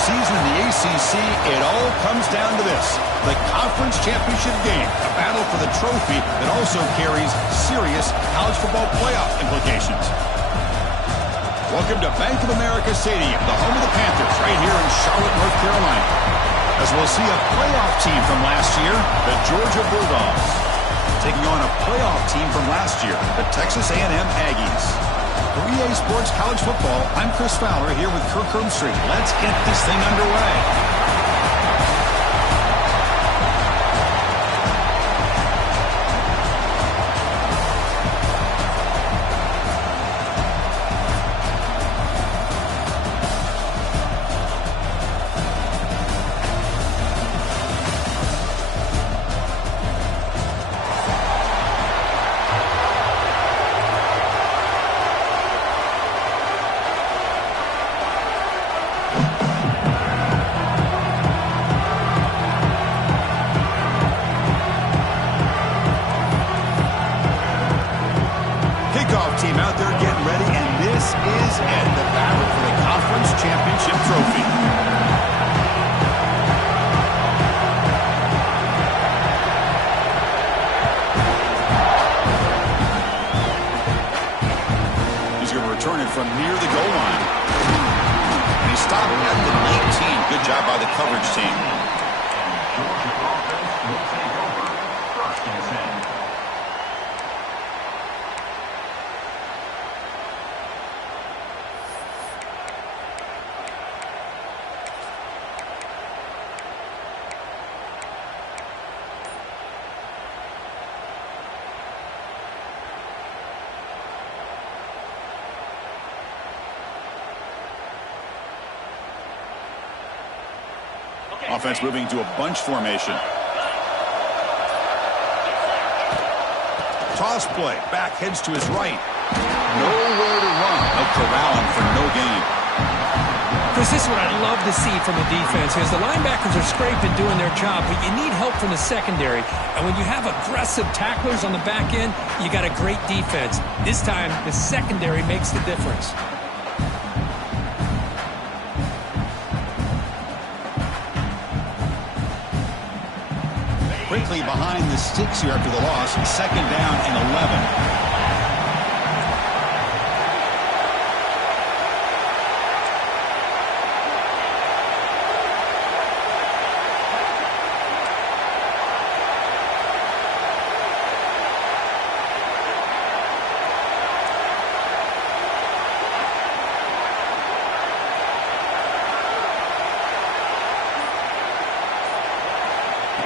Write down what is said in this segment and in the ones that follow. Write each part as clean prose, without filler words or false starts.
season in the ACC, it all comes down to this: the conference championship game, a battle for the trophy that also carries serious college football playoff implications. Welcome to Bank of America Stadium, the home of the Panthers, right here in Charlotte, North Carolina. As we'll see a playoff team from last year, the Georgia Bulldogs, taking on a playoff team from last year, the Texas A&M Aggies. For EA Sports College Football, I'm Chris Fowler here with Kirk Herbstreit. Let's get this thing underway. Team out there getting ready, and this is it, the battle for the conference championship trophy. He's going to return it from near the goal line. And he stopped at the 19. Good job by the coverage team. Offense moving to a bunch formation. Toss play. Back heads to his right. Nowhere to run. A corral him for no gain. Chris, this is what I'd love to see from a defense, because the linebackers are scraping, doing their job, but you need help from the secondary. And when you have aggressive tacklers on the back end, you got a great defense. This time, the secondary makes the difference. Quickly behind the sticks here after the loss. Second down and 11.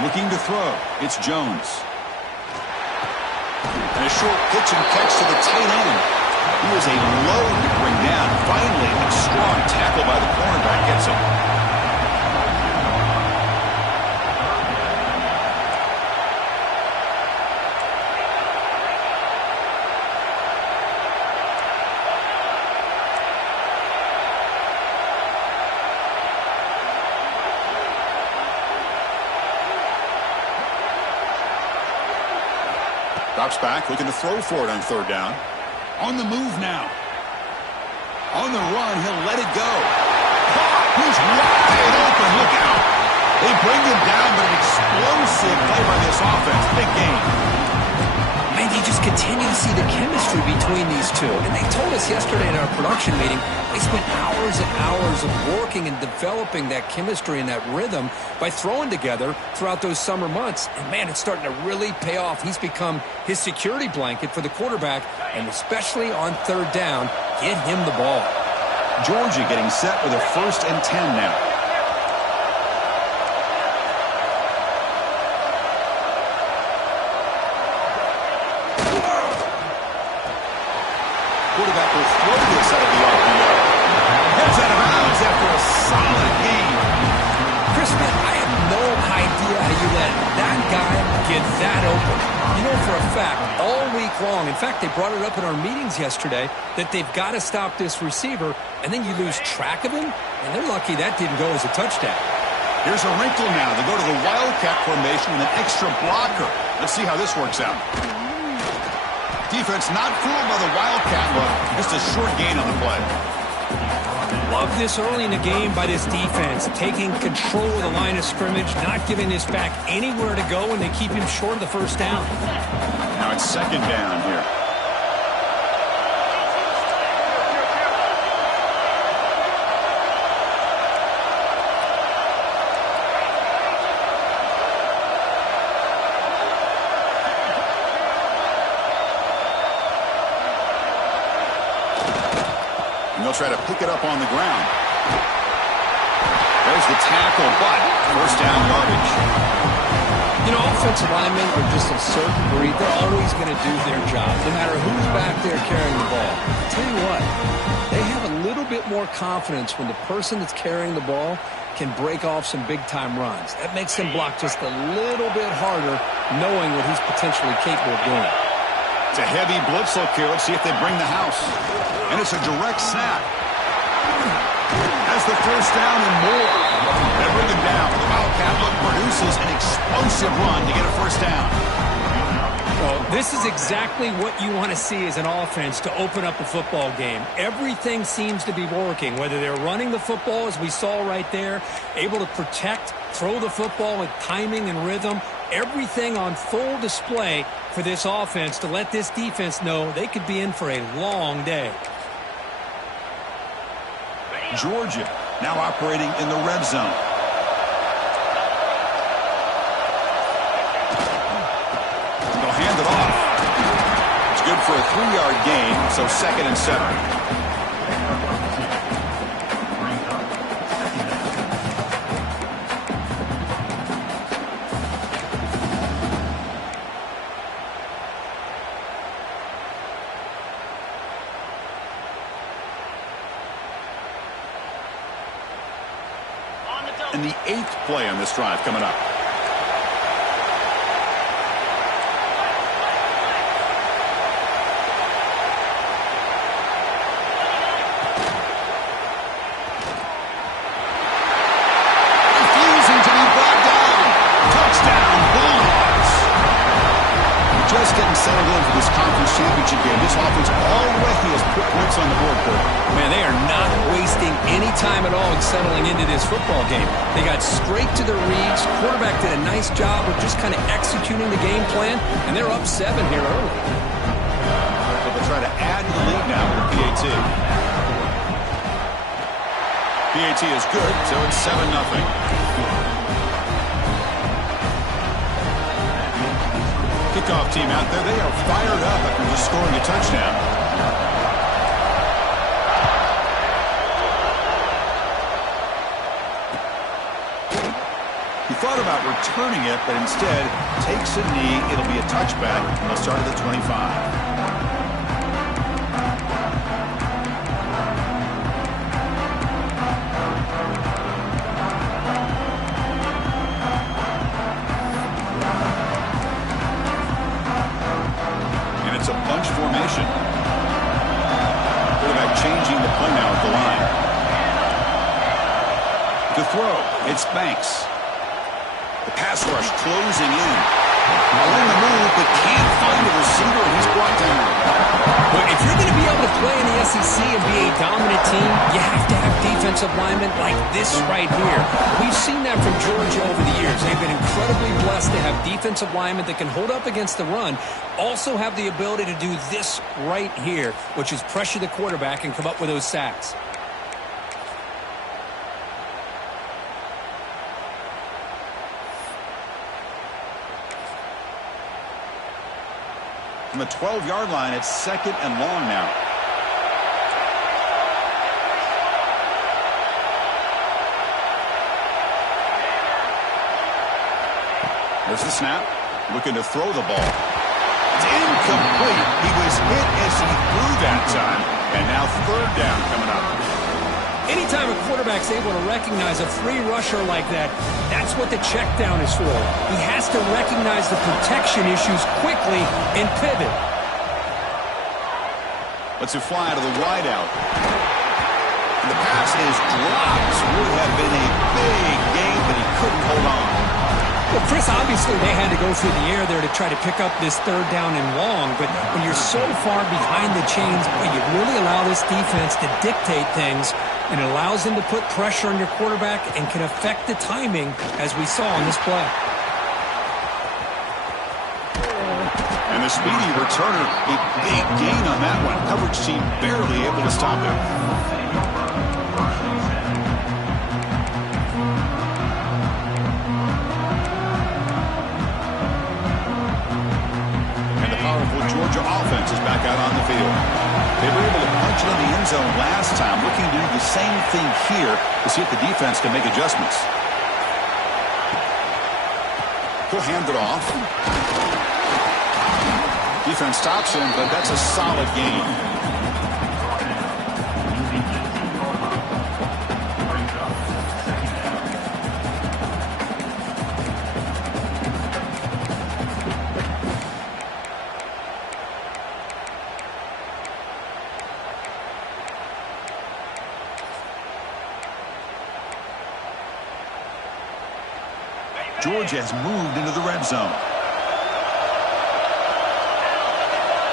Looking to throw. It's Jones. And a short pitch and catch to the tight end. He was a load to bring down. Finally, a strong tackle by the cornerback gets him. Drops back, looking to throw for it on third down. On the move now. On the run, he'll let it go. He's wide open, look out. They bring him down, but an explosive play by this offense. Big game. Man, you just continue to see the chemistry between these two. And they told us yesterday in our production meeting, they spent hours and hours of working and developing that chemistry and that rhythm by throwing together throughout those summer months. And, man, it's starting to really pay off. He's become his security blanket for the quarterback, and especially on third down, get him the ball. Georgia getting set with a 1st and 10 now. Quarterback will throw this out of the RPO. Heads out of bounds after a solid game. Chris, man, I have no idea how you let that guy get that open. You know for a fact, all week long, in fact, they brought it up in our meetings yesterday, that they've got to stop this receiver, and then you lose track of him, and they're lucky that didn't go as a touchdown. Here's a wrinkle now. They go to the Wildcat formation with an extra blocker. Let's see how this works out. Defense not fooled by the Wildcat look. Just a short gain on the play. Love this early in the game by this defense, taking control of the line of scrimmage, not giving this back anywhere to go, and they keep him short of the first down. Now it's second down here. They'll try to pick it up on the ground. There's the tackle, but first down yardage. You know, offensive linemen are just a certain breed. They're always going to do their job, no matter who's back there carrying the ball. I'll tell you what, they have a little bit more confidence when the person that's carrying the ball can break off some big-time runs. That makes them block just a little bit harder, knowing what he's potentially capable of doing. It's a heavy blitz look here. Let's see if they bring the house. And it's a direct snap. Has the first down and more. They bring him down. The Wildcat look produces an explosive run to get a first down. Well, this is exactly what you want to see as an offense to open up a football game. Everything seems to be working, whether they're running the football, as we saw right there, able to protect, throw the football with timing and rhythm, everything on full display for this offense to let this defense know they could be in for a long day. Georgia now operating in the red zone. They'll hand it off. It's good for a 3-yard gain, so second and 7. And the 8th play on this drive coming up. Refusing to be brought down. Touchdown, Bulldogs. Just getting settled in for this conference championship game. This offense already has put points on the board, Kurt. Man, they are not wasting any time at all in settling into this football game. They got straight to their reads. Quarterback did a nice job of just kind of executing the game plan, and they're up 7 here early. So they'll try to add to the lead now with the PAT. PAT is good, so it's 7-0. Kickoff team out there. They are fired up after just scoring a touchdown. He thought about returning it, but instead takes a knee. It'll be a touchback, and they'll start at the 25. It's a bunch formation. Quarterback changing the play now at the line. To throw, it's Banks. The pass rush closing in. On the move, but can't find a receiver, and he's brought down. Well, if you're going to be able to play in the SEC and be a dominant team, you have to have defensive linemen like this right here. We've seen that from Georgia over the years. They've been incredibly blessed to have defensive linemen that can hold up against the run, also have the ability to do this right here, which is pressure the quarterback and come up with those sacks. From the 12-yard line, it's second and long now. There's the snap. Looking to throw the ball. It's incomplete. He was hit as he threw that time. And now third down coming up. Anytime a quarterback's able to recognize a free rusher like that, that's what the check down is for. He has to recognize the protection issues quickly and pivot. Let's it fly to the wideout. And the pass is dropped. Would have been a big gain, but he couldn't hold on. Well, Chris, obviously they had to go through the air there to try to pick up this third down and long, but when you're so far behind the chains, you really allow this defense to dictate things, and it allows them to put pressure on your quarterback and can affect the timing, as we saw on this play. And the speedy returner, a big gain on that one. Coverage team barely able to stop him. And the powerful Georgia offense is back out on the field. They were able to punch it in the end zone last time, looking to do the same thing here to see if the defense can make adjustments. He'll hand it off. Defense stops him, but that's a solid gain. Georgia has moved into the red zone.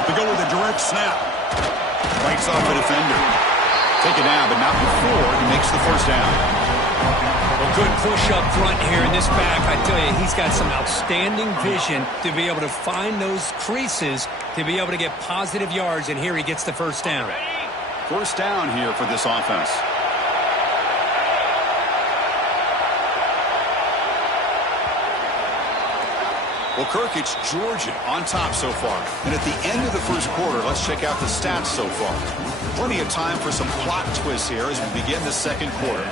To go with a direct snap. Bites off a defender. Take it down, but not before he makes the first down. A good push up front here in this back. I tell you, he's got some outstanding vision to be able to find those creases, to be able to get positive yards, and here he gets the first down. First down here for this offense. Well, Kirk, it's Georgia on top so far. And at the end of the first quarter, let's check out the stats so far. Plenty of time for some plot twists here as we begin the second quarter.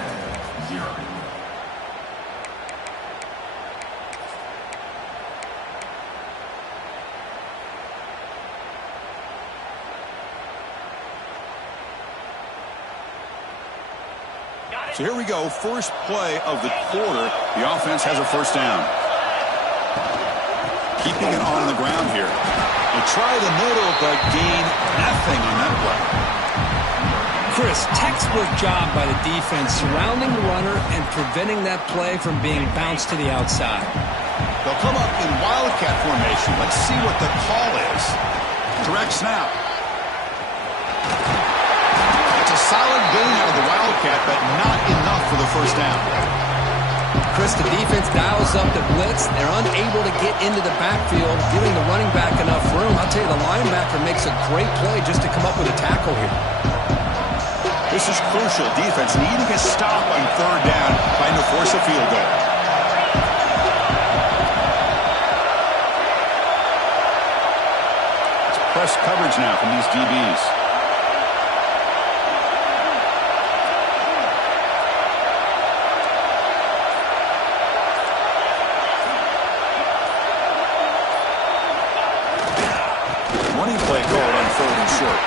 So here we go. First play of the quarter. The offense has a first down. Keeping it on the ground here. They try the middle, but gain nothing on that play. Chris, textbook job by the defense surrounding the runner and preventing that play from being bounced to the outside. They'll come up in wildcat formation. Let's see what the call is. Direct snap. It's a solid gain out of the wildcat, but not enough for the first down. Chris, the defense dials up the blitz. They're unable to get into the backfield, giving the running back enough room. I'll tell you, the linebacker makes a great play just to come up with a tackle here. This is crucial. Defense needing a stop on third down, trying to force a field goal. It's press coverage now from these DBs. Play called on third and short.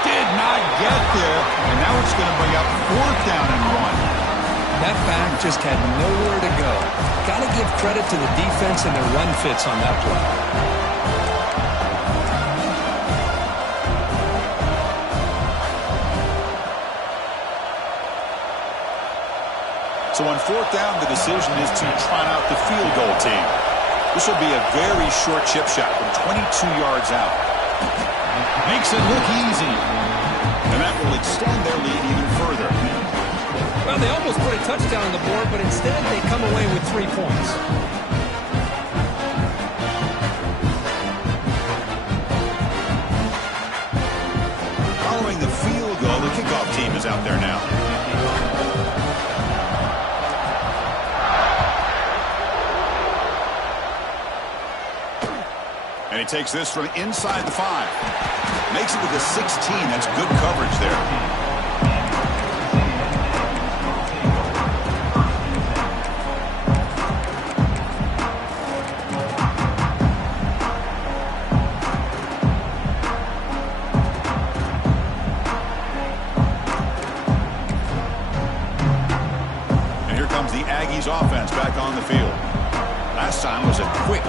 Did not get there, and now it's going to bring up fourth down and 1. That back just had nowhere to go. Got to give credit to the defense and their run fits on that play. So on fourth down, the decision is to trot out the field goal team. This will be a very short chip shot from 22 yards out. Makes it look easy. And that will extend their lead even further. Well, they almost put a touchdown on the board, but instead they come away with 3 points. Following the field goal, the kickoff team is out there now. And he takes this from inside the 5. Makes it to the 16. That's good coverage there. And here comes the Aggies offense back on the field. Last time was a quick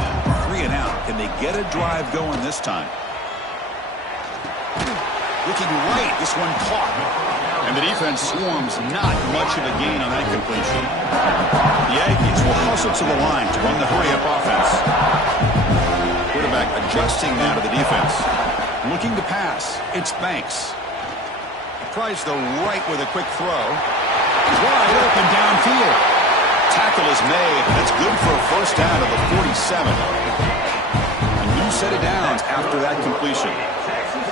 3 and out. Can they get a drive going this time? Looking right, this one caught. And the defense swarms not much of a gain on that completion. The Aggies will hustle to the line to run the hurry-up offense. Quarterback adjusting now to the defense. Looking to pass. It's Banks. Tries the right with a quick throw. Wide open downfield. Tackle is made. That's good for a first down at the 47. A new set of downs after that completion.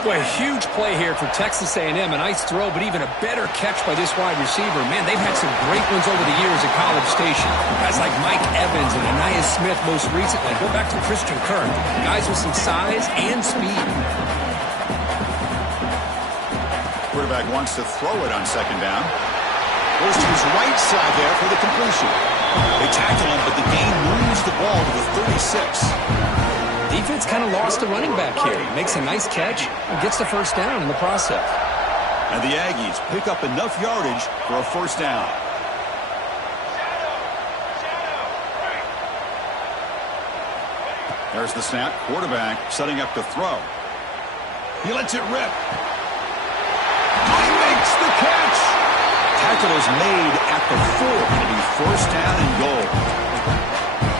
Boy, a huge play here for Texas A&M. A nice throw, but even a better catch by this wide receiver. Man, they've had some great ones over the years at College Station. Guys like Mike Evans and Anais Smith most recently. Go back to Christian Kirk. Guys with some size and speed. Quarterback wants to throw it on second down. Goes to his right side there for the completion. They tackle him, but the gain moves the ball to the 36. Defense kind of lost a running back here. Makes a nice catch and gets the first down in the process. And the Aggies pick up enough yardage for a first down. There's the snap. Quarterback setting up to throw. He lets it rip. He makes the catch. Tackle is made at the 4. It'll be first down and goal.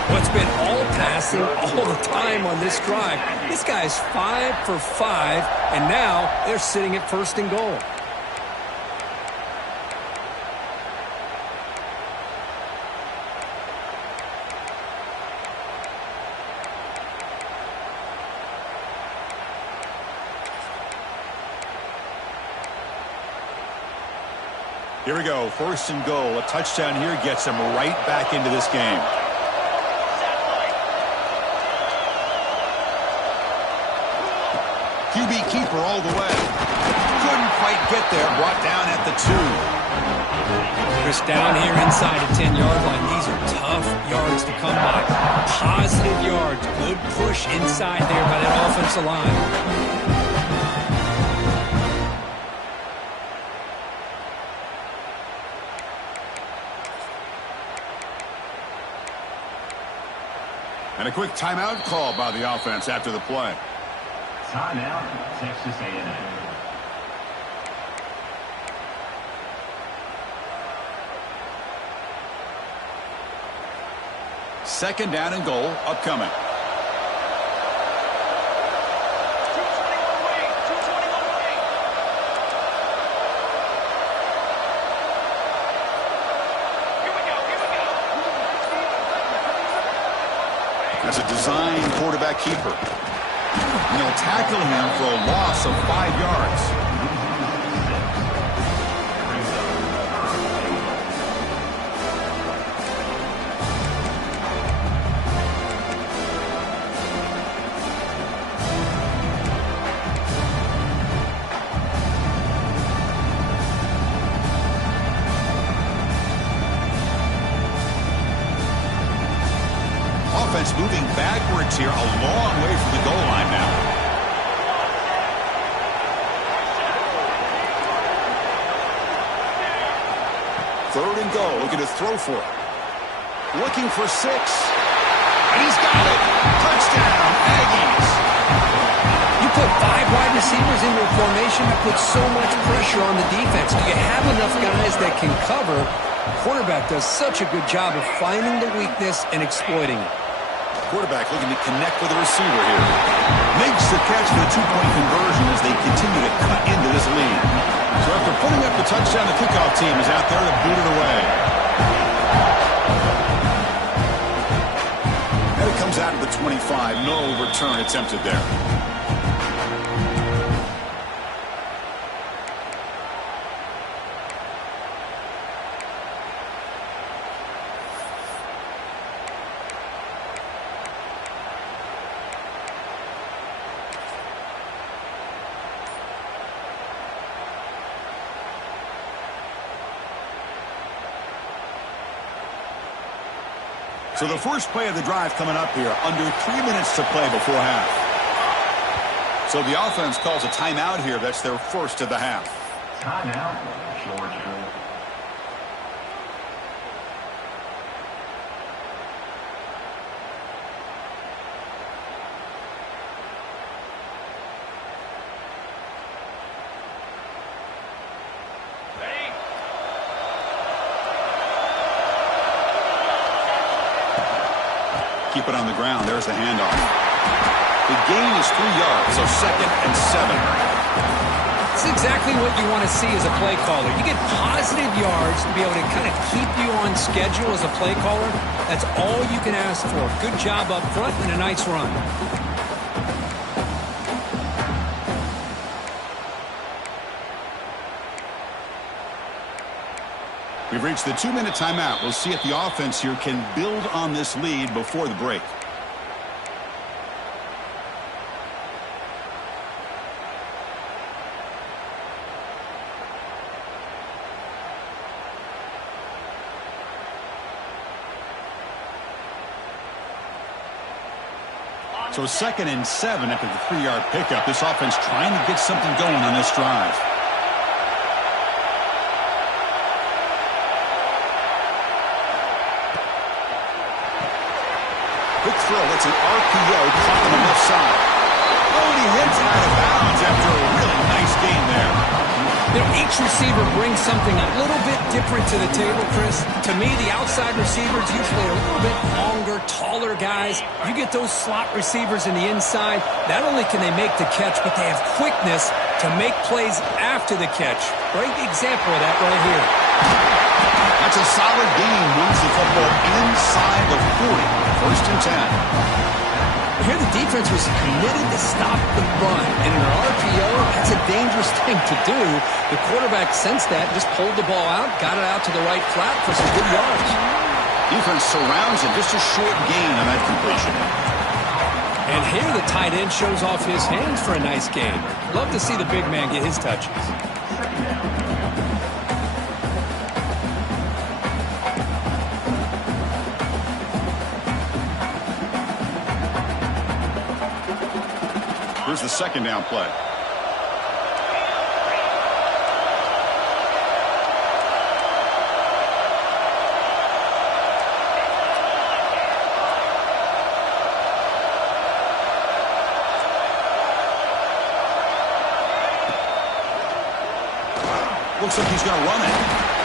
Well, it's been all passing all the time on this drive. This guy's 5 for 5, and now they're sitting at first and goal. Here we go, first and goal. A touchdown here gets them right back into this game. QB keeper all the way. Couldn't quite get there. Brought down at the 2. Chris, down here inside the 10-yard line. These are tough yards to come by. Positive yards. Good push inside there by that offensive line. And a quick timeout call by the offense after the play. Timeout, Texas A&M. Second down and goal upcoming. That's a design quarterback keeper. And they'll tackle him for a loss of 5 yards. Offense moving backwards here, a long way from the goal line now. Third and goal, looking to throw for it. Looking for 6. And he's got it. Touchdown, Aggies. You put 5 wide receivers in your formation, that puts so much pressure on the defense. Do you have enough guys that can cover? The quarterback does such a good job of finding the weakness and exploiting it. Quarterback looking to connect with the receiver here. Makes the catch for the 2-point conversion as they continue to cut into this lead. So after putting up the touchdown, the kickoff team is out there to boot it away. And it comes out of the 25. No return attempted there. So the first play of the drive coming up here, under 3 minutes to play before half. So the offense calls a timeout here. That's their first of the half. Timeout, Georgia. keep it on the ground. There's the handoff. The gain is 3 yards, so 2nd and 7. It's exactly what you want to see as a play caller. You get positive yards to be able to kind of keep you on schedule as a play caller. That's all you can ask for. Good job up front and a nice run. We've reached the 2-minute timeout. We'll see if the offense here can build on this lead before the break. So 2nd and 7 after the 3-yard pickup. This offense trying to get something going on this drive. Quick throw. It's an RPO caught on the left side. Oh, and he hits out of bounds after a really nice gain there. You know, each receiver brings something a little bit different to the table, Chris. To me, the outside receivers usually are a little bit longer, taller guys. You get those slot receivers in the inside, not only can they make the catch, but they have quickness to make plays after the catch. Great example of that right here. That's a solid gain. Moves the football inside the 40. 1st and 10. Here the defense was committed to stop the run. And in an RPO, that's a dangerous thing to do. The quarterback sensed that, just pulled the ball out, got it out to the right flat for some good yards. Defense surrounds him. Just a short gain on that completion. And here the tight end shows off his hands for a nice gain. Love to see the big man get his touches. Here's the 2nd down play. Looks like he's going to run it.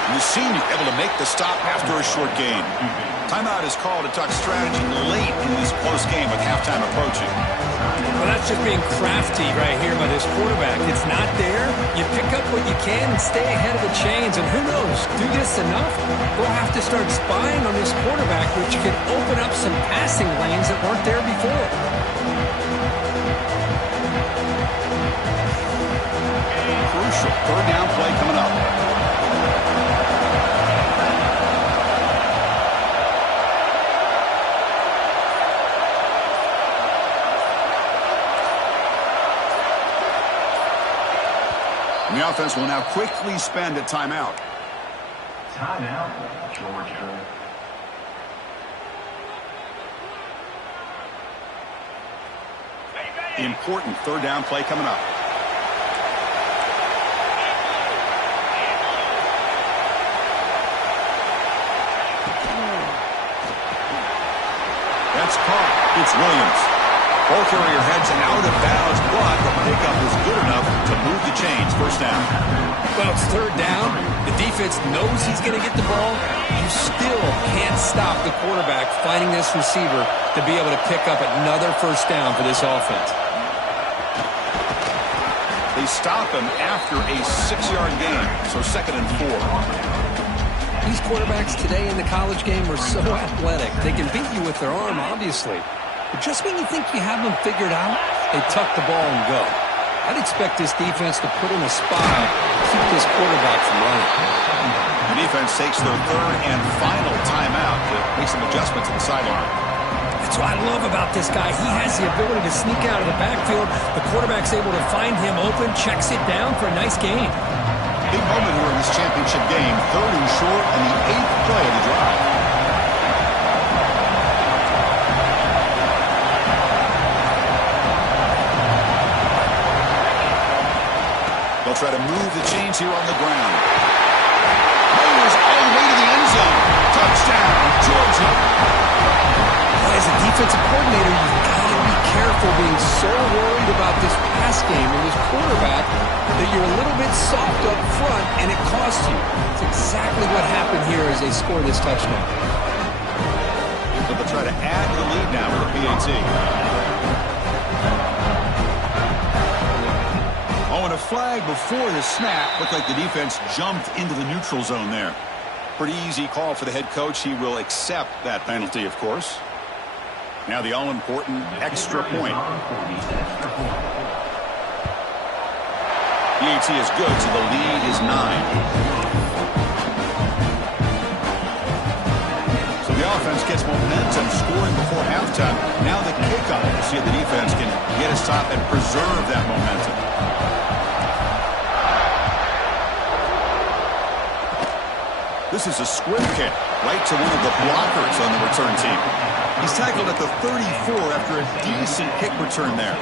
And the senior able to make the stop after a short gain. Timeout is called to talk strategy late in this close game with halftime approaching. Well, that's just being crafty right here by this quarterback. It's not there. You pick up what you can and stay ahead of the chains. And who knows, do this enough, we'll have to start spying on this quarterback, which could open up some passing lanes that weren't there before. Crucial 3rd down play coming up. And the offense will now quickly spend a timeout. Timeout, Georgia. Important 3rd down play coming up. That's caught. It's Williams. Ball carrier heads out of bounds, but the pickup is good enough to move the chains. 1st down. Well, it's 3rd down. The defense knows he's going to get the ball. You still can't stop the quarterback finding this receiver to be able to pick up another 1st down for this offense. They stop him after a 6-yard gain, so 2nd and 4. These quarterbacks today in the college game are so athletic. They can beat you with their arm, obviously. But just when you think you have them figured out, they tuck the ball and go. I'd expect this defense to put in a spy to keep this quarterback from running. The defense takes their 3rd and final timeout to make some adjustments at the sideline. That's what I love about this guy. He has the ability to sneak out of the backfield. The quarterback's able to find him open, checks it down for a nice gain. Big moment here in this championship game. 3rd and short and the 8th play of the drive. They'll try to move the chains here on the ground. Meyers all the way to the end zone. Touchdown, Georgia. As a defensive coordinator, you've got to be careful being so worried about this pass game and this quarterback that you're a little bit soft up front and it costs you. It's exactly what happened here as they score this touchdown. To the They'll try to add to the lead now with a PAT. Oh, and a flag before the snap. Looked like the defense jumped into the neutral zone there. Pretty easy call for the head coach. He will accept that penalty, of course. Now the all-important extra point. PAT is good, so the lead is 9. So the offense gets momentum scoring before halftime. Now the kickoff. We'll see if the defense can get a stop and preserve that momentum. This is a squib kick right to one of the blockers on the return team. He's tackled at the 34 after a decent kick return there.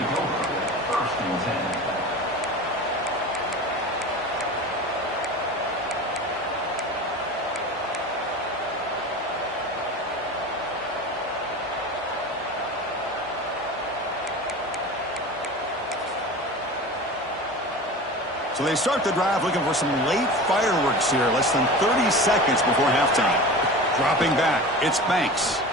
So they start the drive looking for some late fireworks here, less than 30 seconds before halftime. Dropping back, it's Banks.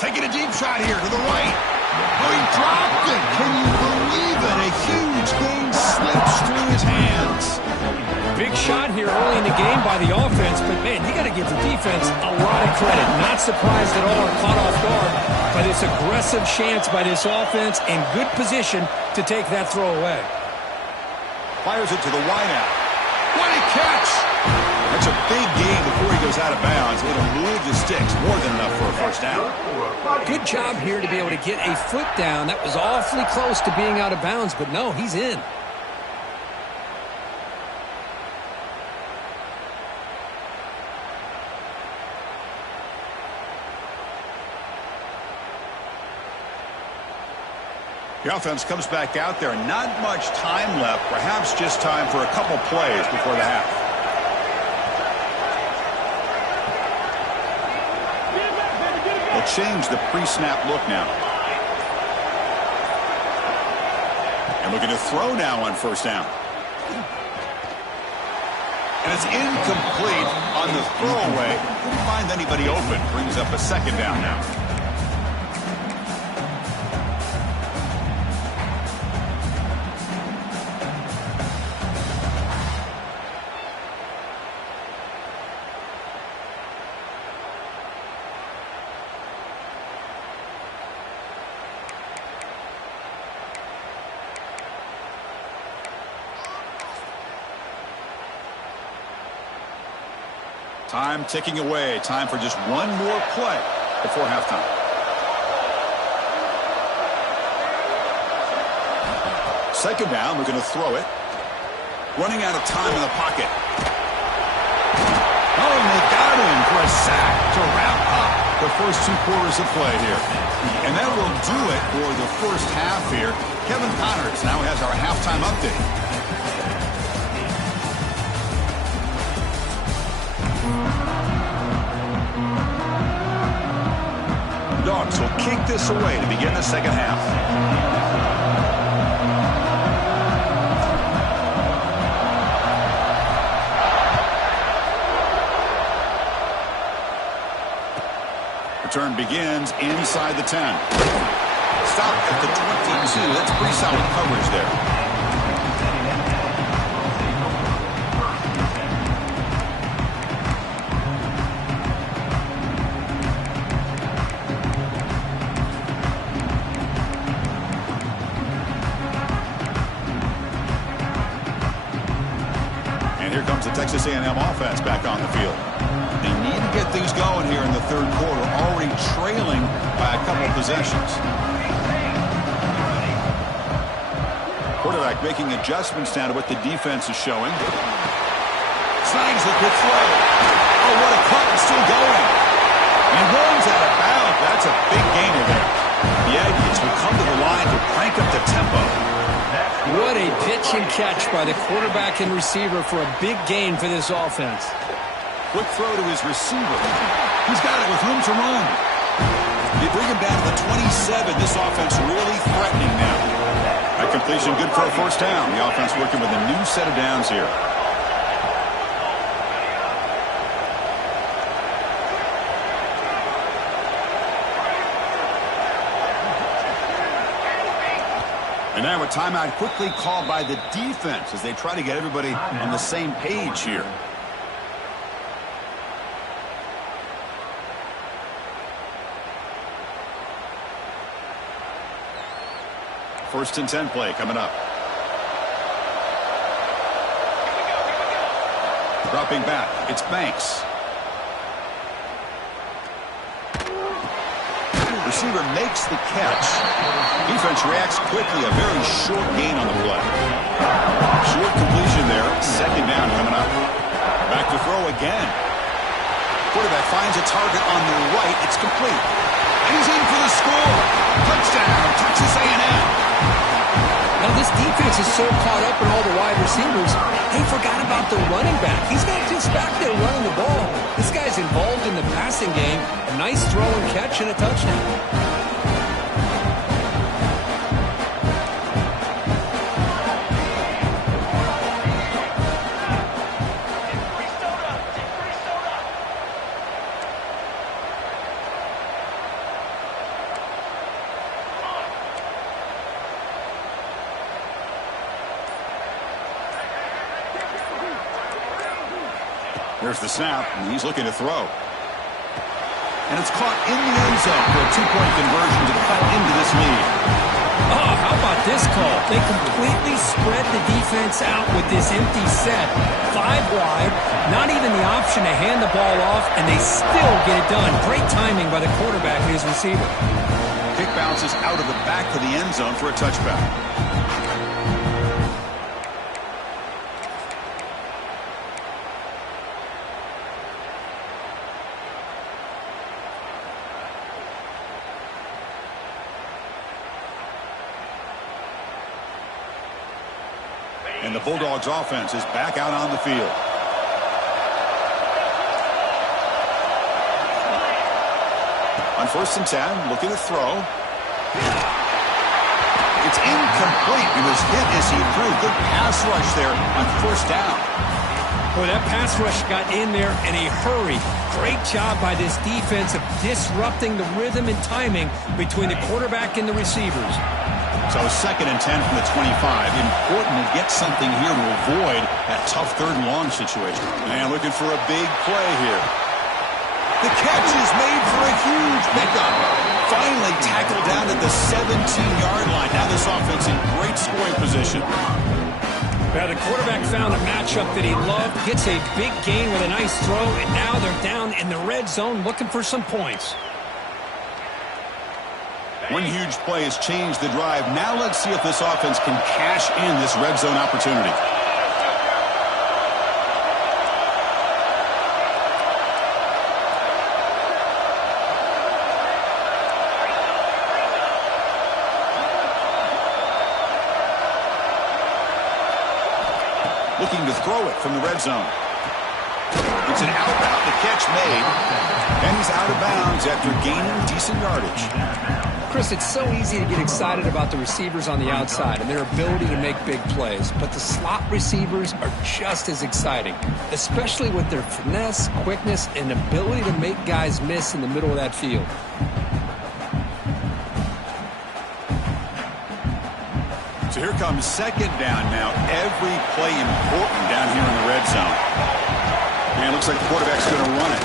Taking a deep shot here to the right. Oh, he dropped it. Can you believe it? A huge gain slips through his hands. Big shot here early in the game by the offense, but, man, you got to give the defense a lot of credit. Not surprised at all or caught off guard by this aggressive chance by this offense in good position to take that throw away. Fires it to the wideout. What a catch! That's a big gain before he goes out of bounds. It'll move the sticks, more than enough for a first down. Good job here to be able to get a foot down. That was awfully close to being out of bounds, but no, he's in. The offense comes back out there. Not much time left. Perhaps just time for a couple plays before the half. They'll change the pre-snap look now. And looking to throw now on first down. And it's incomplete on the throwaway. Couldn't find anybody open. Brings up a second down now. Time ticking away. Time for just one more play before halftime. Second down. We're going to throw it. Running out of time in the pocket. Oh, and they got him for a sack to wrap up the first 2 quarters of play here. And that will do it for the first half here. Kevin Connors now has our halftime update. Dogs will kick this away to begin the second half. Return begins inside the 10. Stop at the 22. That's pretty solid coverage there. Texas A&M offense back on the field. They need to get things going here in the third quarter, already trailing by a couple of possessions. Quarterback making adjustments down to what the defense is showing. Snags the quick throw. Oh, what a cut, and still going. And runs out of bounds. That's a big gainer there. The Aggies will come to the line to crank up the tempo. What a pitch and catch by the quarterback and receiver for a big gain for this offense. Quick throw to his receiver. He's got it with room to run. They bring him down to the 27. This offense really threatening now. That completion good for a first down. The offense working with a new set of downs here. And now a timeout quickly called by the defense as they try to get everybody on the same page here. First and 10 play coming up. Dropping back, it's Banks. Receiver makes the catch. Defense reacts quickly. A very short gain on the play. Short completion there. Second down coming up. Back to throw again. Quarterback finds a target on the right. It's complete. And he's in for the score. Touchdown, Texas A&M. Now this defense is so caught up in all the wide receivers, they forgot about the running back. He's not just back there running the ball. This guy's involved in the passing game. A nice throw and catch and a touchdown. There's the snap, and he's looking to throw. And it's caught in the end zone for a two-point conversion to cut into this lead. Oh, how about this call? They completely spread the defense out with this empty set. 5 wide, not even the option to hand the ball off, and they still get it done. Great timing by the quarterback and his receiver. Kick bounces out of the back of the end zone for a touchback. And the Bulldogs offense is back out on the field. On first and 10, looking to throw. It's incomplete. He was hit as he threw. Good pass rush there on first down. Boy, that pass rush got in there in a hurry. Great job by this defense of disrupting the rhythm and timing between the quarterback and the receivers. So second and 10 from the 25. Important to get something here to avoid that tough third and long situation. And looking for a big play here. The catch is made for a huge pickup. Finally tackled down at the 17-yard line. Now this offense in great scoring position. Well, the quarterback found a matchup that he loved, gets a big gain with a nice throw, and now they're down in the red zone looking for some points. One huge play has changed the drive. Now let's see if this offense can cash in this red zone opportunity. Looking to throw it from the red zone. It's an out route, the catch made, and he's out of bounds after gaining decent yardage. Chris, it's so easy to get excited about the receivers on the outside and their ability to make big plays, but the slot receivers are just as exciting, especially with their finesse, quickness, and ability to make guys miss in the middle of that field. So here comes second down now. Every play important down here in the red zone. And it looks like the quarterback's going to run it.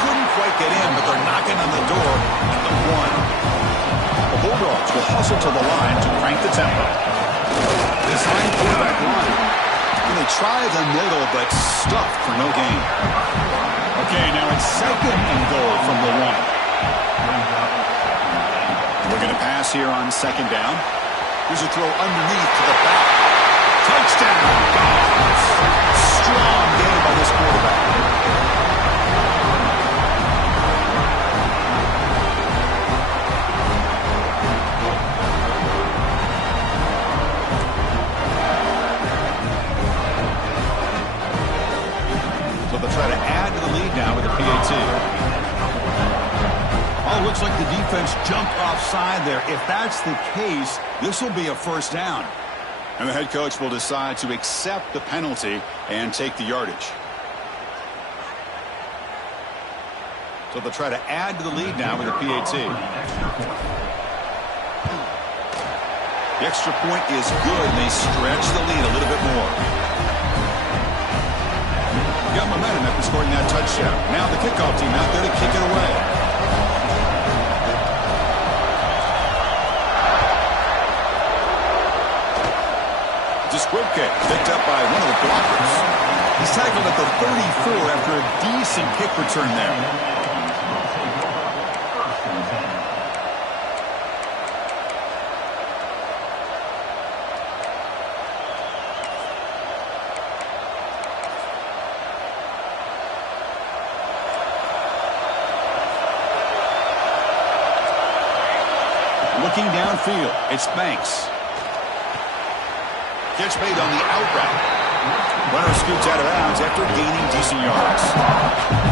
Couldn't quite get in, but they're knocking on the door at the 1. The Bulldogs will hustle to the line to crank the tempo. This high quarterback line. And they try the middle, but stuffed for no gain. Okay, now it's second and goal from the 1. We're going to pass here on second down. Here's a throw underneath to the back. Touchdown, Dogs. Strong game by this quarterback. So they'll try to add to the lead now with a PAT. Oh, looks like the defense jumped offside there. If that's the case, this will be a first down. And the head coach will decide to accept the penalty and take the yardage. So they'll try to add to the lead now with a PAT. The extra point is good, and they stretch the lead a little bit more. Got momentum after scoring that touchdown. Now the kickoff team out there to kick it away. Squibke picked up by one of the blockers. He's tackled at the 34 after a decent kick return there. Looking downfield, it's Banks. Catch made on the out route. Runner scoots out of bounds after gaining decent yards.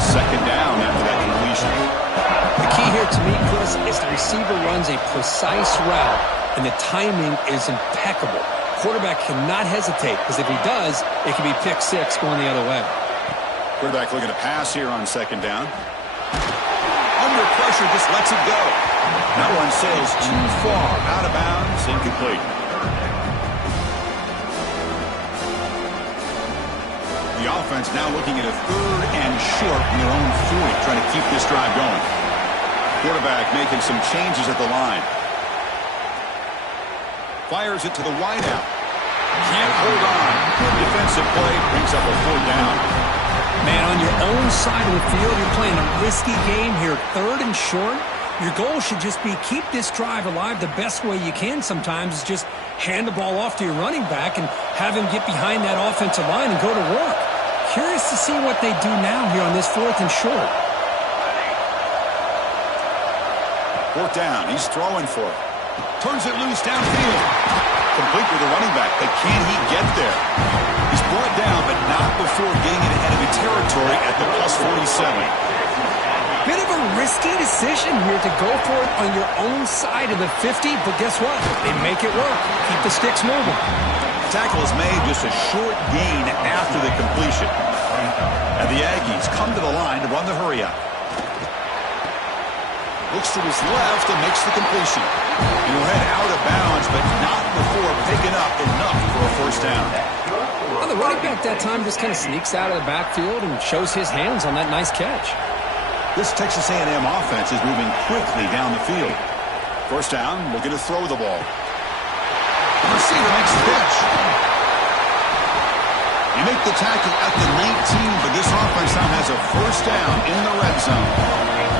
Second down after that completion. The key here to me, Chris, is the receiver runs a precise route, and the timing is impeccable. Quarterback cannot hesitate, because if he does, it can be pick six going the other way. Quarterback looking to pass here on second down. Under pressure, just lets it go. That one sails too far out of bounds, incomplete. The offense now looking at a third and short in their own 40, trying to keep this drive going. Quarterback making some changes at the line. Fires it to the wideout. Can't hold on. Good defensive play, brings up a fourth down. Man, on your own side of the field, you're playing a risky game here. Third and short. Your goal should just be keep this drive alive the best way you can sometimes is just hand the ball off to your running back and have him get behind that offensive line and go to work. Curious to see what they do now here on this fourth and short. Fourth down. He's throwing for it. Turns it loose downfield. Complete with the running back, but can he get there? He's brought down, but not before getting it ahead of the territory at the plus 47. Bit of a risky decision here to go for it on your own side of the 50, but guess what? They make it work. Keep the sticks moving. Tackle is made just a short gain after the completion. And the Aggies come to the line to run the hurry up. Looks to his left and makes the completion. He'll head out of bounds, but not before picking up enough for a first down. Well, the running back that time just kind of sneaks out of the backfield and shows his hands on that nice catch. This Texas A&M offense is moving quickly down the field. First down, looking to throw the ball. The receiver makes the catch. You make the tackle at the 19, but this offense now has a first down in the red zone.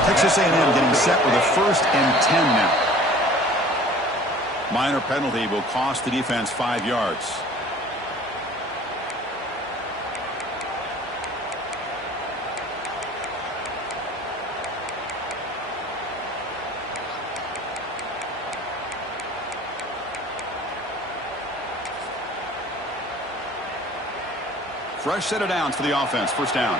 Texas A&M getting set with a 1st and 10 now. Minor penalty will cost the defense 5 yards. Fresh set of downs for the offense. First down.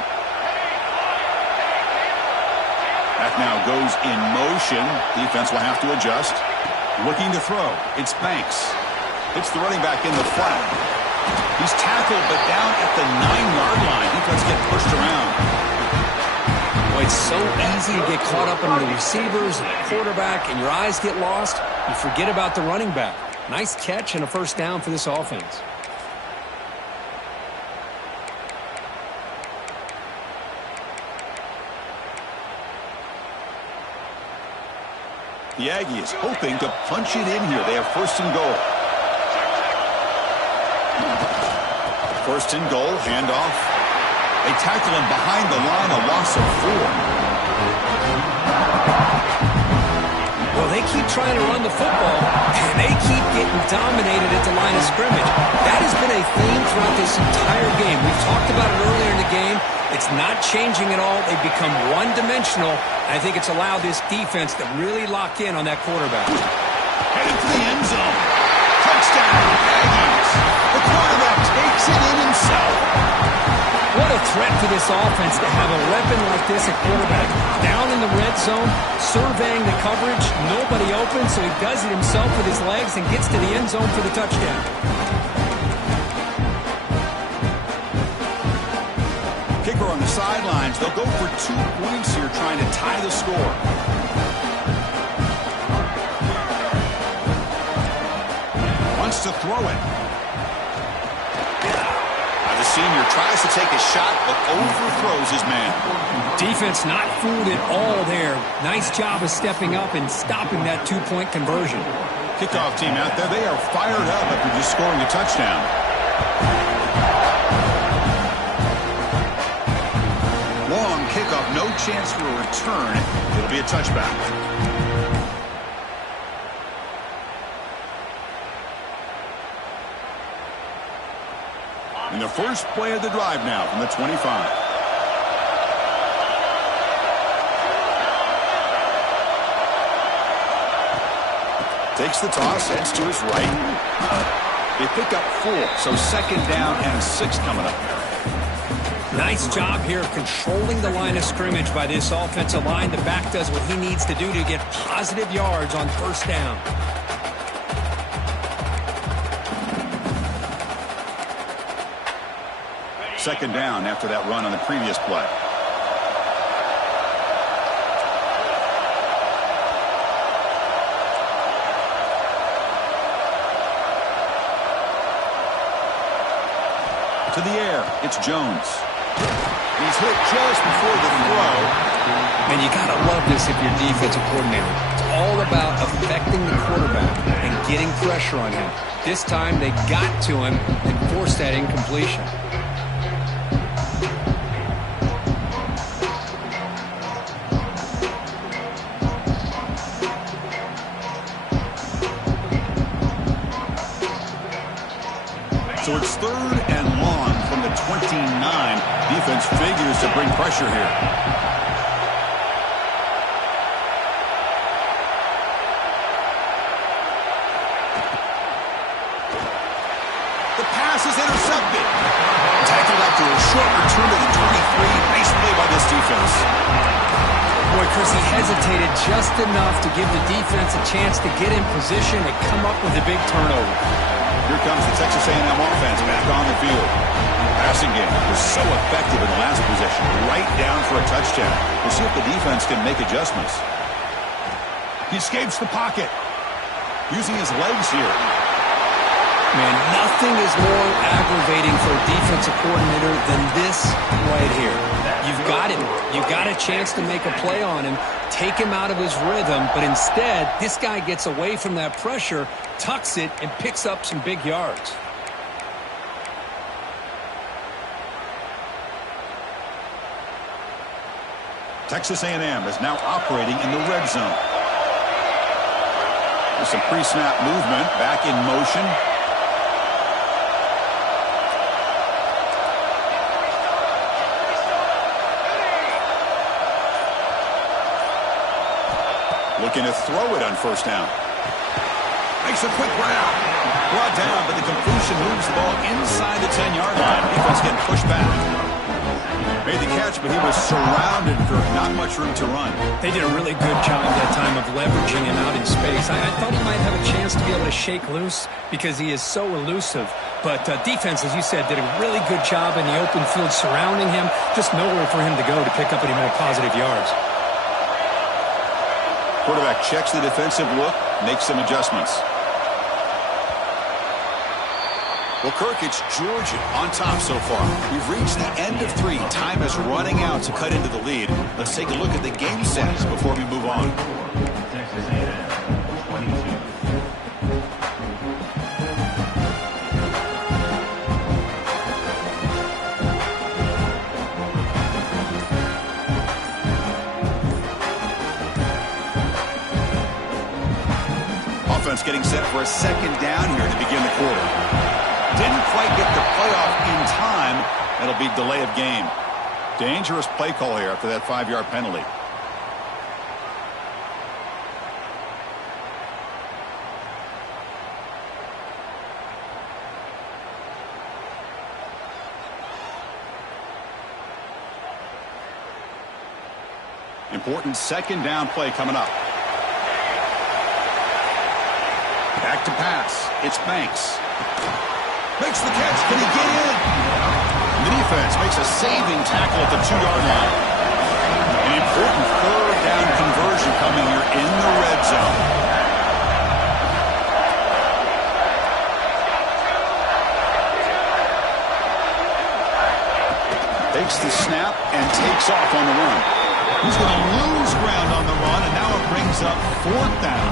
That now goes in motion. Defense will have to adjust. Looking to throw. It's Banks. Hits the running back in the flat. He's tackled, but down at the 9-yard line. Defense get pushed around. Boy, it's so easy to get caught up in the receivers and the quarterback, and your eyes get lost. You forget about the running back. Nice catch and a first down for this offense. The Aggies hoping to punch it in here. They have 1st and goal. 1st and goal, handoff. They tackle him behind the line, a loss of 4. Well, they keep trying to run the football, and they keep getting dominated at the line of scrimmage. That has been a theme throughout this entire game. We've talked about it earlier in the game. It's not changing at all. They've become one-dimensional. I think it's allowed this defense to really lock in on that quarterback. Headed for the end zone. Touchdown, Aggies. The quarterback takes it in himself. What a threat for this offense to have a weapon like this at quarterback. Down in the red zone, surveying the coverage, nobody open, so he does it himself with his legs and gets to the end zone for the touchdown. Kicker on the sidelines. They'll go for 2 points here, trying to tie the score. Wants to throw it. The senior tries to take a shot, but overthrows his man. Defense not fooled at all there. Nice job of stepping up and stopping that two-point conversion. Kickoff team out there, they are fired up after just scoring a touchdown. Long kickoff, no chance for a return. It'll be a touchback. And the first play of the drive now from the 25. Takes the toss, heads to his right. They pick up 4, so second down and 6 coming up. Nice job here controlling the line of scrimmage by this offensive line. The back does what he needs to do to get positive yards on first down. Second down after that run on the previous play. To the air, it's Jones. He's hit just before the throw. And you got to love this if you're defensive coordinator. It's all about affecting the quarterback and getting pressure on him. This time they got to him and forced that incompletion. So it's third and long from the 29. Defense figures to bring pressure here. The pass is intercepted. Tackled after a short return to the 23. Nice play by this defense. Boy, Chris, he hesitated just enough to give the defense a chance to get in position and come up with a big turnover. Here comes the Texas A&M offense back on the field. Passing game was so effective in the last possession. Right down for a touchdown. We'll see if the defense can make adjustments. He escapes the pocket. Using his legs here. Man, nothing is more aggravating for a defensive coordinator than this right here. You've got him. You got a chance to make a play on him, take him out of his rhythm, but instead, this guy gets away from that pressure, tucks it, and picks up some big yards. Texas A&M is now operating in the red zone. With some pre-snap movement, back in motion. Looking to throw it on first down. Makes a quick route. Brought down, but the completion moves the ball inside the 10-yard line. Defense getting pushed back. Made the catch, but he was surrounded for not much room to run. They did a really good job that time of leveraging him out in space. I thought he might have a chance to be able to shake loose because he is so elusive. But defense, as you said, did a really good job in the open field surrounding him. Just nowhere for him to go to pick up any more positive yards. Quarterback checks the defensive look, makes some adjustments. Well, Kirk, it's Georgia on top so far. We've reached the end of 3. Time is running out to cut into the lead. Let's take a look at the game stats before we move on. Texas A&M 22. Offense getting set for a second down here to begin the quarter. Didn't quite get the playoff in time. That'll be delay of game. Dangerous play call here after that 5-yard penalty. Important second down play coming up. Back to pass. It's Banks. Makes the catch. Can he get in? The defense makes a saving tackle at the 2-yard line. An important third down conversion coming here in the red zone. takes the snap and takes off on the run. He's going to lose ground on the run, and now it brings up 4th down.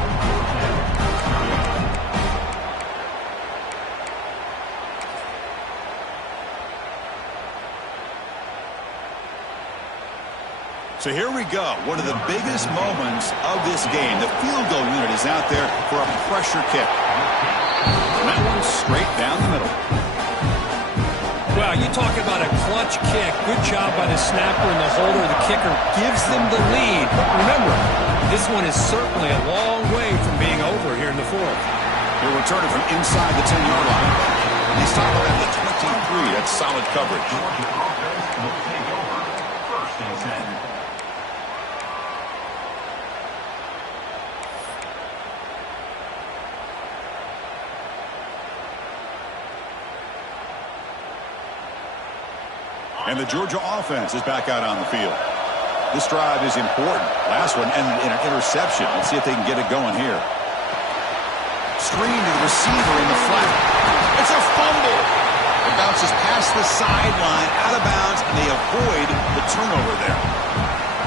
So here we go. One of the biggest moments of this game. The field goal unit is out there for a pressure kick. And that one straight down the middle. Well, you talk about a clutch kick. Good job by the snapper and the holder. The kicker gives them the lead. But remember, this one is certainly a long way from being over here in the 4th. He'll return it from inside the 10-yard line. And he's tackled at the 23. That's solid coverage. Georgia offense will take over 1st and 10. And the Georgia offense is back out on the field. This drive is important. Last one ended in an interception. Let's see if they can get it going here. Screen to the receiver in the flat. It's a fumble. It bounces past the sideline, out of bounds, and they avoid the turnover there.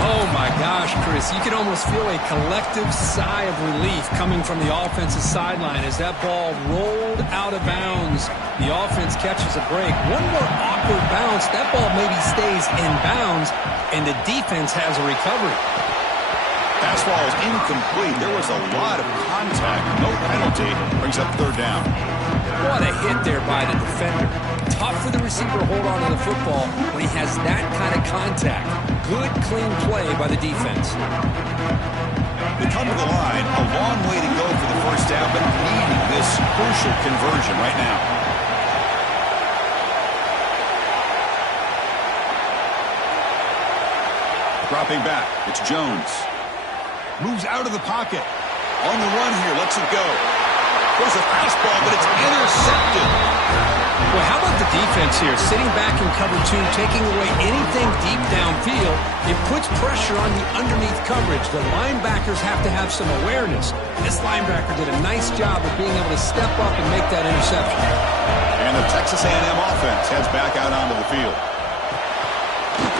Oh, my gosh, Chris. You can almost feel a collective sigh of relief coming from the offensive sideline as that ball rolled out of bounds. The offense catches a break. One more awkward bounce. That ball maybe stays in bounds, and the defense has a recovery. Pass ball is incomplete. There was a lot of contact. No penalty. Brings up 3rd down. What a hit there by the defender. Tough for the receiver to hold on to the football when he has that kind of contact. Good, clean play by the defense. They come to the line. A long way to go for the 1st down, but needing this crucial conversion right now. Dropping back. It's Jones. Moves out of the pocket. On the run here. Lets it go. There's a fastball, but it's intercepted. Well, how about the defense here? Sitting back in cover 2, taking away anything deep downfield. It puts pressure on the underneath coverage. The linebackers have to have some awareness. This linebacker did a nice job of being able to step up and make that interception. And the Texas A&M offense heads back out onto the field.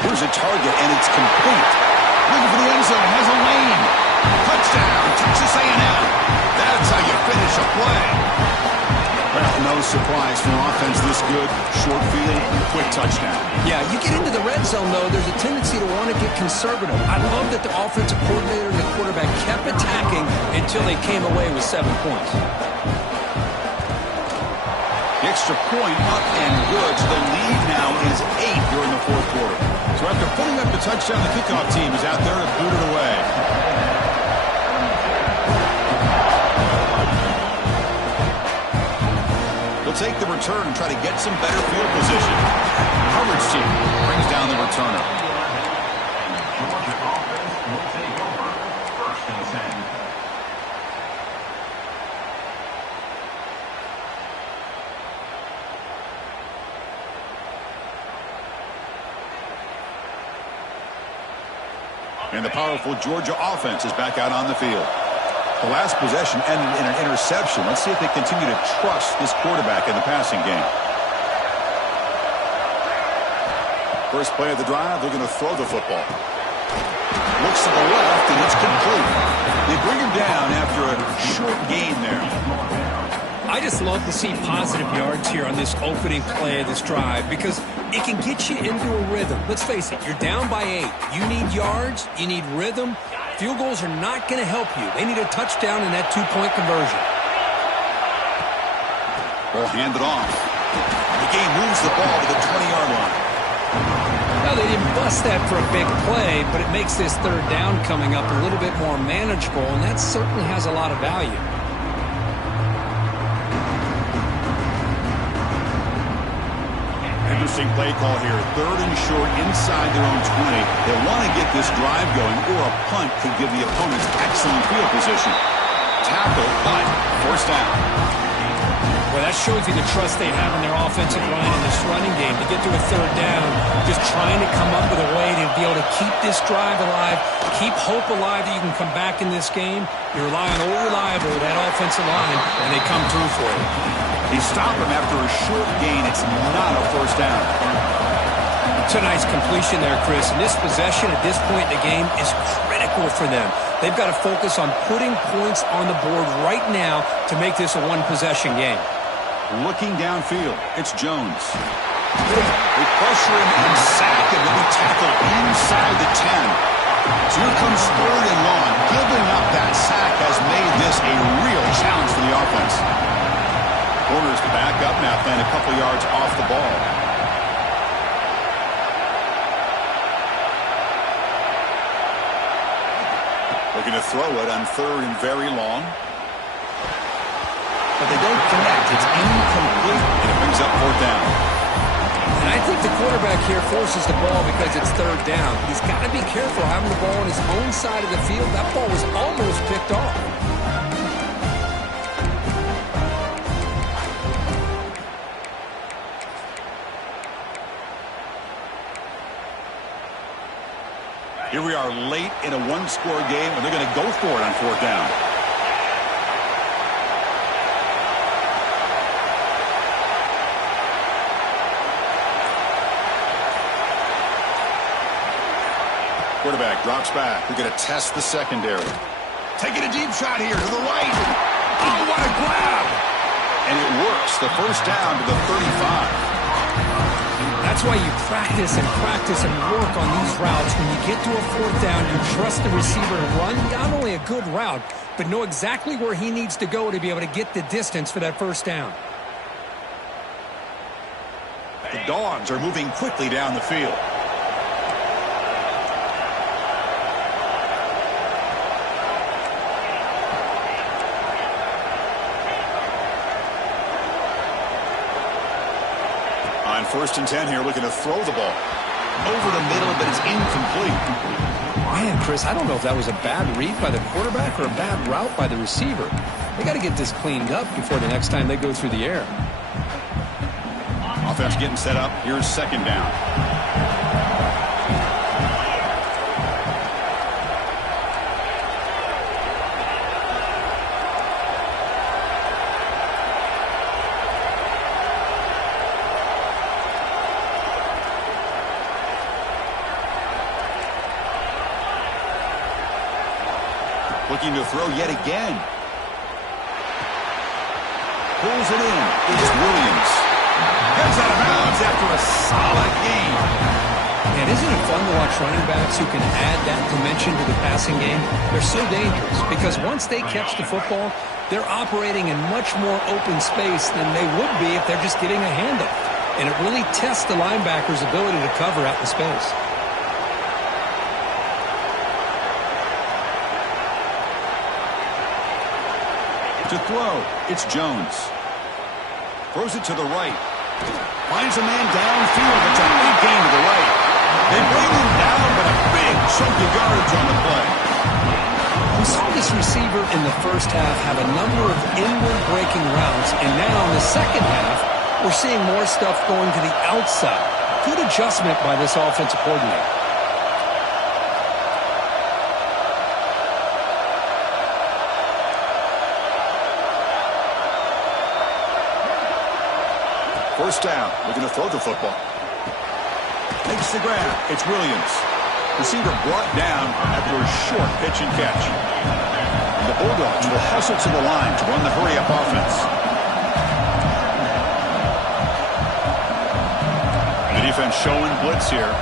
Here's a target, and it's complete. Looking for the end zone. Has a lane. Touchdown, Texas A&M. That's how you finish a play. Well, no surprise for an offense this good. Short field, quick touchdown. Yeah, you get into the red zone, though, there's a tendency to want to get conservative. I love that the offensive coordinator and the quarterback kept attacking until they came away with 7 points. The extra point up and good. So the lead now is 8 during the 4th quarter. So after putting up the touchdown, the kickoff team is out there to boot it away. They'll take the return and try to get some better field position. Coverage team brings down the returner. Georgia offense will take over 1st and 10. And the powerful Georgia offense is back out on the field. The last possession ended in an interception. Let's see if they continue to trust this quarterback in the passing game. First play of the drive, they're going to throw the football. Looks to the left, and it's complete. They bring him down after a short gain there. I just love to see positive yards here on this opening play of this drive because it can get you into a rhythm. Let's face it, you're down by 8. You need yards, you need rhythm. Field goals are not going to help you. They need a touchdown in that 2-point conversion. Ball handed off. The game moves the ball to the 20-yard line. Now, they didn't bust that for a big play, but it makes this 3rd down coming up a little bit more manageable, and that certainly has a lot of value. Interesting play call here. 3rd and short inside their own 20. They want to get this drive going, or a punt could give the opponents excellent field position. Tackle, but 1st down. Well, that shows you the trust they have in their offensive line in this running game. To get to a 3rd down, just trying to come up with a way to be able to keep this drive alive, keep hope alive that you can come back in this game. You rely on old reliable, that offensive line, and they come through for you. They stop him after a short gain. It's not a 1st down. It's a nice completion there, Chris. And this possession at this point in the game is critical for them. They've got to focus on putting points on the board right now to make this a one-possession game. Looking downfield, it's Jones. They pressure him and sack him. He'll be tackled inside the 10. So here comes 3rd and long. Giving up that sack has made this a real challenge for the offense. Corners back up now, playing a couple yards off the ball. Looking to throw it on 3rd and very long. But they don't connect. It's incomplete, and it brings up 4th down. And I think the quarterback here forces the ball because it's 3rd down. He's got to be careful having the ball on his own side of the field. That ball was almost picked off. Here we are late in a one-score game, and they're going to go for it on 4th down. Quarterback drops back. We're going to test the secondary. Taking a deep shot here to the right. Oh, what a grab! And it works. The 1st down to the 35. That's why you practice and work on these routes. When you get to a 4th down, you trust the receiver to run not only a good route, but know exactly where he needs to go to be able to get the distance for that 1st down. The Dogs are moving quickly down the field. On 1st and 10 here, looking to throw the ball. Over the middle, but it's incomplete. Man, Chris, I don't know if that was a bad read by the quarterback or a bad route by the receiver. They got to get this cleaned up before the next time they go through the air. Offense getting set up. Here's 2nd down. Looking to throw yet again. Pulls it in. It's Williams. Heads out of bounds after a solid game. And isn't it fun to watch running backs who can add that dimension to the passing game? They're so dangerous because once they catch the football, they're operating in much more open space than they would be if they're just getting a handoff. And it really tests the linebacker's ability to cover out the space. To throw, it's Jones. Throws it to the right. Finds a man downfield. It's a big gain to the right. They bring him down, but a big chunk of yardage on the play. We saw this receiver in the 1st half have a number of inward breaking routes, and now in the 2nd half, we're seeing more stuff going to the outside. Good adjustment by this offensive coordinator. First down. Looking to throw the football. Makes the grab. It's Williams. Receiver brought down after a short pitch and catch. And the Bulldogs will hustle to the line to run the hurry-up offense. The defense showing blitz here.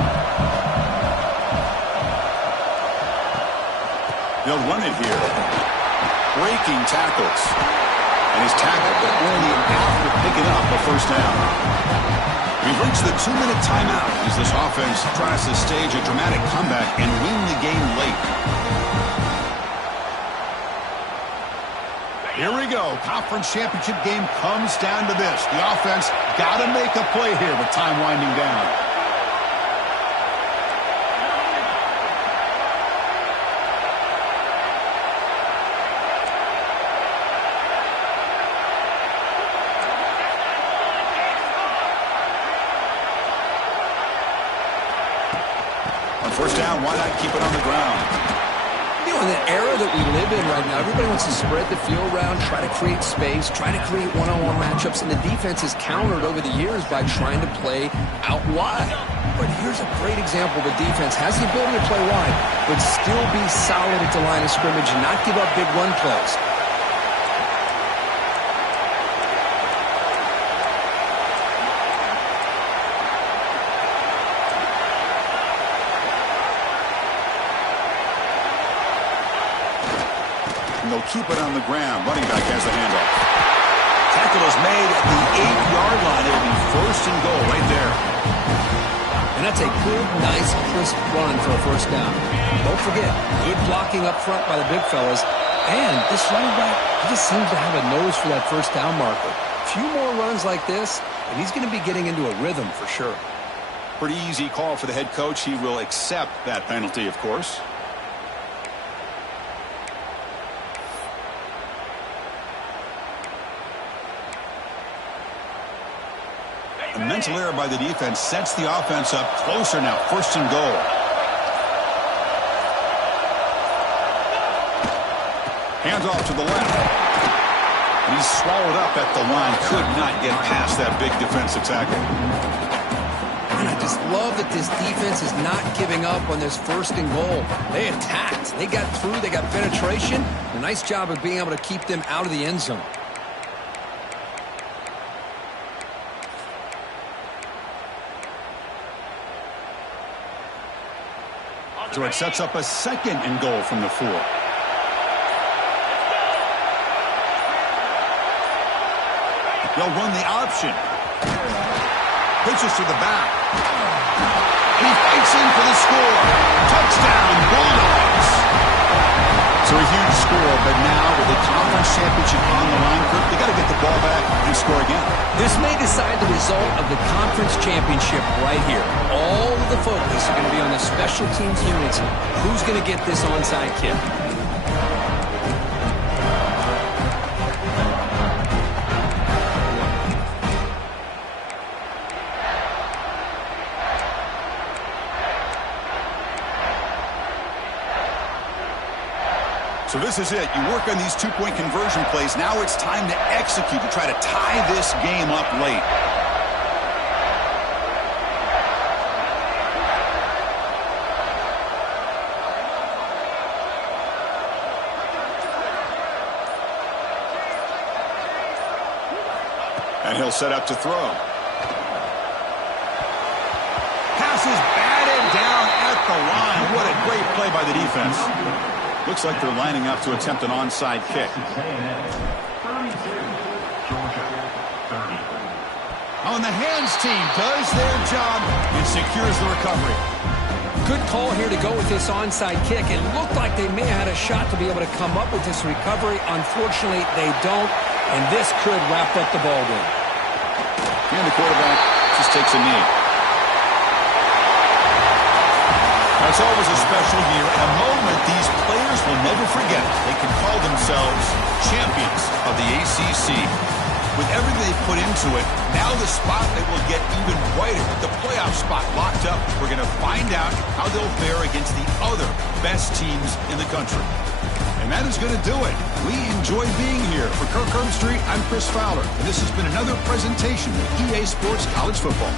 They'll run it here. Breaking tackles. And he's tackled, but only after picking up a 1st down. We've reached the 2-minute timeout as this offense tries to stage a dramatic comeback and win the game late. Here we go. Conference championship game comes down to this. The offense got to make a play here with time winding down. First down, why not keep it on the ground? You know, in the era that we live in right now, everybody wants to spread the field around, try to create space, try to create one-on-one matchups, and the defense is countered over the years by trying to play out wide. But here's a great example. The defense has the ability to play wide, but still be solid at the line of scrimmage and not give up big run plays. And they'll keep it on the ground. Running back has the handoff. Tackle is made at the 8-yard line. It'll be first and goal right there. And that's a good, nice, crisp run for a first down. Don't forget, good blocking up front by the big fellas. And this running back, he just seems to have a nose for that first down marker. A few more runs like this, and he's going to be getting into a rhythm for sure. Pretty easy call for the head coach. He will accept that penalty, of course. A mental error by the defense sets the offense up closer now. First and goal. Hands off to the left. And he's swallowed up at the line. Could not get past that big defensive tackle. And I just love that this defense is not giving up on this first and goal. They attacked. They got through. They got penetration. A nice job of being able to keep them out of the end zone. So it sets up a second and goal from the 4. They'll run the option. Pitches to the back. And he fights in for the score. Touchdown, Bulldogs. So a huge score, but now with the conference championship on the line, they got to get the ball back and score again. This may decide the result of the conference championship right here. All of the focus is going to be on the special teams units. Who's going to get this onside kick? So this is it. You work on these two-point conversion plays. Now it's time to execute to try to tie this game up late. And he'll set up to throw. Pass is batted down at the line. What a great play by the defense. Looks like they're lining up to attempt an onside kick. On the hands team does their job and secures the recovery. Good call here to go with this onside kick. It looked like they may have had a shot to be able to come up with this recovery. Unfortunately, they don't, and this could wrap up the ball game. And the quarterback just takes a knee. It's always a special year, and a moment these players will never forget. They can call themselves champions of the ACC. With everything they put into it, now the spotlight will get even brighter. With the playoff spot locked up, we're going to find out how they'll fare against the other best teams in the country. And that is going to do it. We enjoy being here. For Kirk Herbstreit, I'm Chris Fowler, and this has been another presentation of EA Sports College Football.